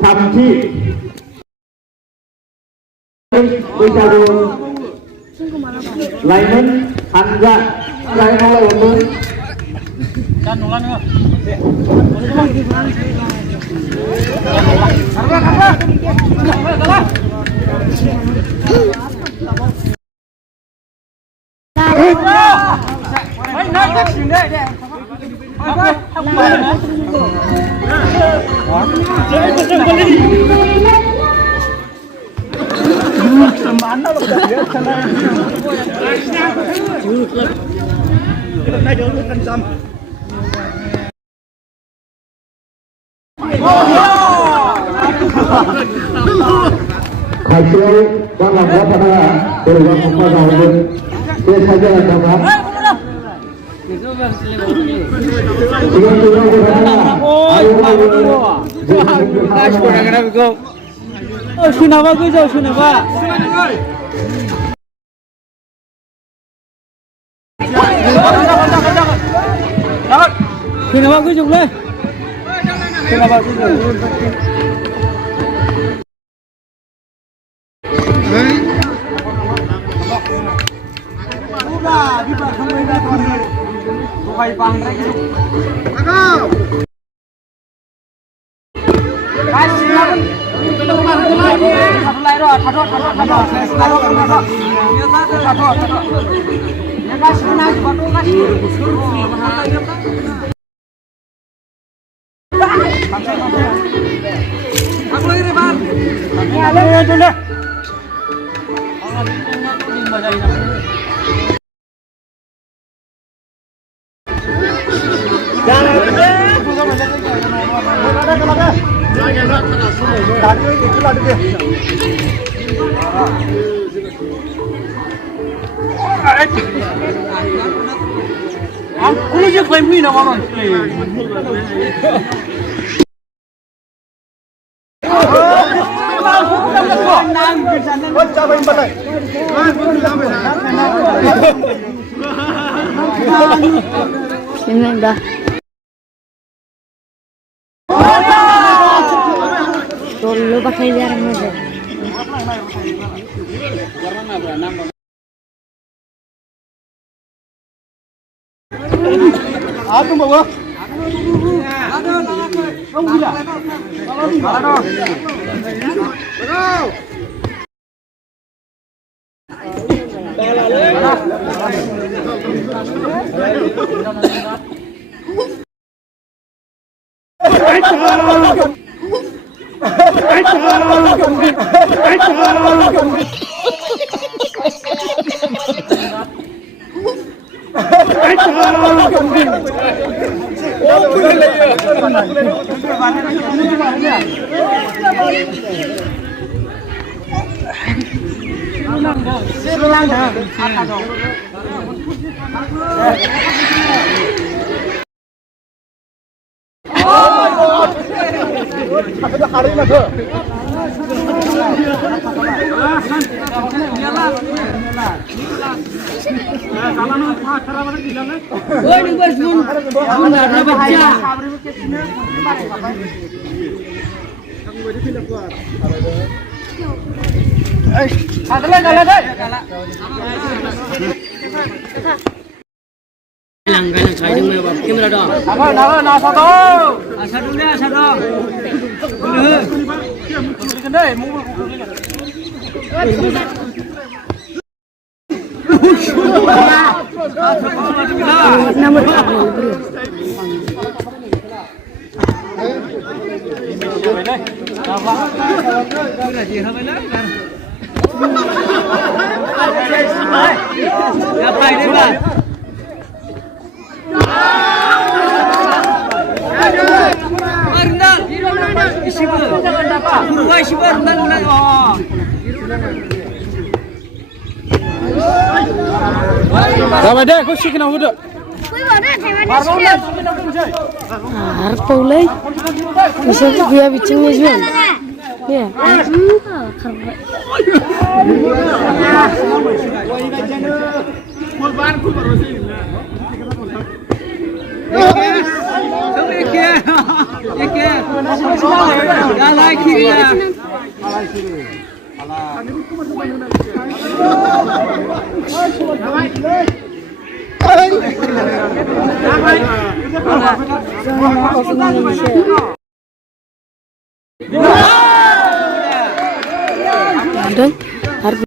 Samci बैसागु लाइमोन हानजा लाइमोन mana lo dia sana naik dulu kencam hasil dalam pada berulang tahun dia saja dapat Sunaba gojo sunaba Sunaba gojo le Sunaba gojo Udah di belakang mereka tuh Tukai pangrai gitu Aku je klaim ni nama orang. Ini dah. Dulu pakai jarang aja. Aku bawa. Kamu bila? Kalau hari lah tuh. Galang saya jeung bawa kamera dong. Apa satu. Asa dulu asa dong. Kendai mau nomor Dapat deh, kau sih kena udah. আর পৌলাই এসব বিয়া বিচ্ছিং নিয়েছিলেন dan harus